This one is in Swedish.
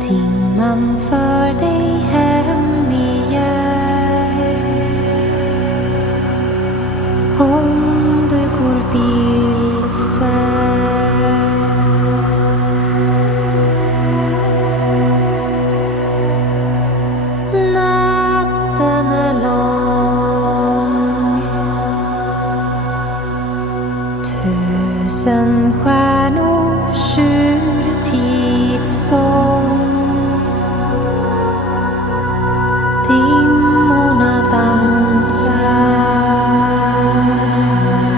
Timman för dig hem igen. Om du går vilse, natten är lång. 1000 stjärnors urtidssång.